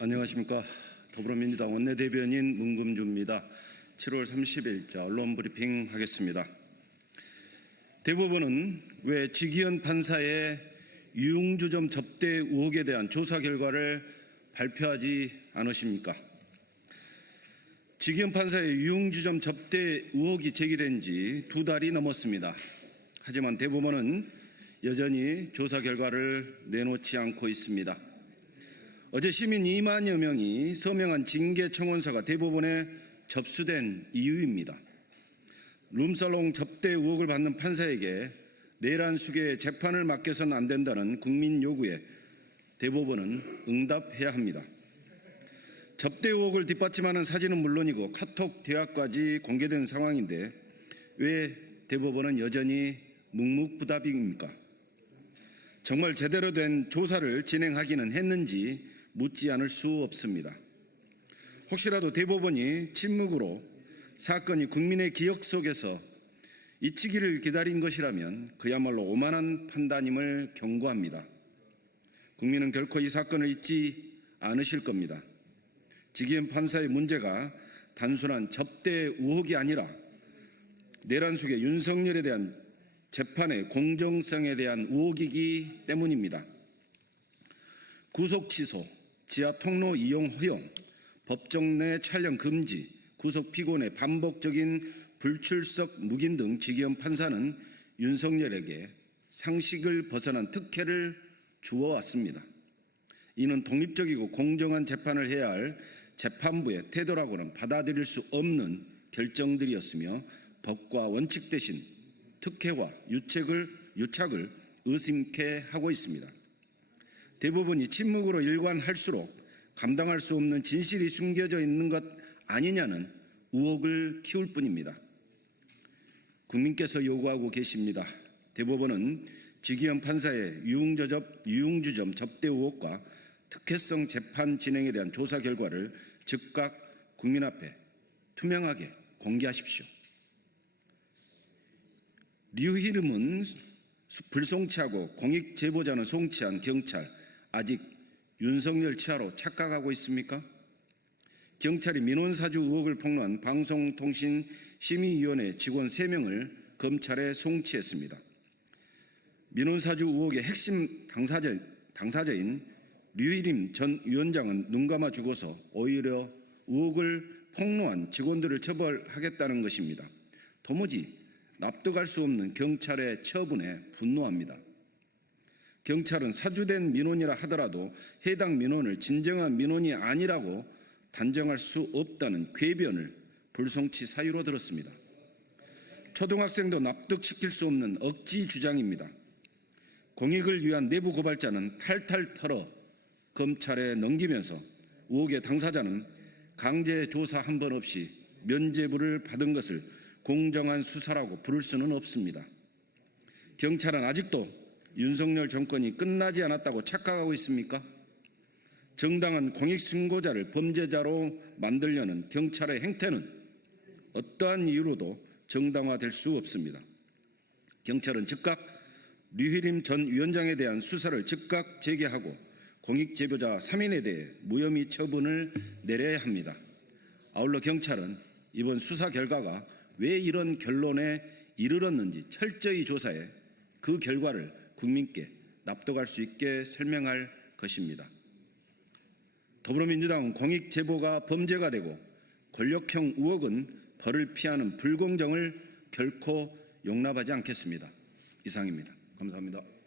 안녕하십니까. 더불어민주당 원내대변인 문금주입니다. 7월 30일자 언론브리핑 하겠습니다. 대법원은 왜 지기현 판사의 유흥주점 접대 의혹에 대한 조사 결과를 발표하지 않으십니까? 지기현 판사의 유흥주점 접대 의혹이 제기된 지 2달이 넘었습니다. 하지만 대법원은 여전히 조사 결과를 내놓지 않고 있습니다. 어제 시민 2만여 명이 서명한 징계 청원서가 대법원에 접수된 이유입니다. 룸살롱 접대 의혹을 받는 판사에게 내란 수계의 재판을 맡겨서는 안 된다는 국민 요구에 대법원은 응답해야 합니다. 접대 의혹을 뒷받침하는 사진은 물론이고 카톡 대화까지 공개된 상황인데 왜 대법원은 여전히 묵묵부답입니까? 정말 제대로 된 조사를 진행하기는 했는지 묻지 않을 수 없습니다. 혹시라도 대법원이 침묵으로 사건이 국민의 기억 속에서 잊히기를 기다린 것이라면 그야말로 오만한 판단임을 경고합니다. 국민은 결코 이 사건을 잊지 않으실 겁니다. 지기현 판사의 문제가 단순한 접대 의혹이 아니라 내란 수계 윤석열에 대한 재판의 공정성에 대한 의혹이기 때문입니다. 구속 취소, 지하 통로 이용 허용, 법정 내 촬영 금지, 구속 피고인의 반복적인 불출석 묵인 등 지기현 판사는 윤석열에게 상식을 벗어난 특혜를 주어왔습니다. 이는 독립적이고 공정한 재판을 해야 할 재판부의 태도라고는 받아들일 수 없는 결정들이었으며 법과 원칙 대신 특혜와 유착을 의심케 하고 있습니다. 대부분이 침묵으로 일관할수록 감당할 수 없는 진실이 숨겨져 있는 것 아니냐는 의혹을 키울 뿐입니다. 국민께서 요구하고 계십니다. 대법원은 지기현 판사의 유흥주점 접대 의혹과 특혜성 재판 진행에 대한 조사 결과를 즉각 국민 앞에 투명하게 공개하십시오. 류희림은 불송치하고 공익 제보자는 송치한 경찰, 아직 윤석열 치하로 착각하고 있습니까? 경찰이 민원사주 의혹을 폭로한 방송통신심의위원회 직원 3명을 검찰에 송치했습니다. 민원사주 의혹의 핵심 당사자인 류희림 전 위원장은 눈 감아 주고서 오히려 의혹을 폭로한 직원들을 처벌하겠다는 것입니다. 도무지 납득할 수 없는 경찰의 처분에 분노합니다. 경찰은 사주된 민원이라 하더라도 해당 민원을 진정한 민원이 아니라고 단정할 수 없다는 궤변을 불송치 사유로 들었습니다. 초등학생도 납득시킬 수 없는 억지 주장입니다. 공익을 위한 내부 고발자는 탈탈 털어 검찰에 넘기면서 의혹의 당사자는 강제 조사 한 번 없이 면죄부를 받은 것을 공정한 수사라고 부를 수는 없습니다. 경찰은 아직도 윤석열 정권이 끝나지 않았다고 착각하고 있습니까? 정당한 공익신고자를 범죄자로 만들려는 경찰의 행태는 어떠한 이유로도 정당화될 수 없습니다. 경찰은 즉각 류희림 전 위원장에 대한 수사를 즉각 재개하고 공익제보자 3인에 대해 무혐의 처분을 내려야 합니다. 아울러 경찰은 이번 수사 결과가 왜 이런 결론에 이르렀는지 철저히 조사해 그 결과를 국민께 납득할 수 있게 설명할 것입니다. 더불어민주당은 공익제보가 범죄가 되고 권력형 의혹은 벌을 피하는 불공정을 결코 용납하지 않겠습니다. 이상입니다. 감사합니다.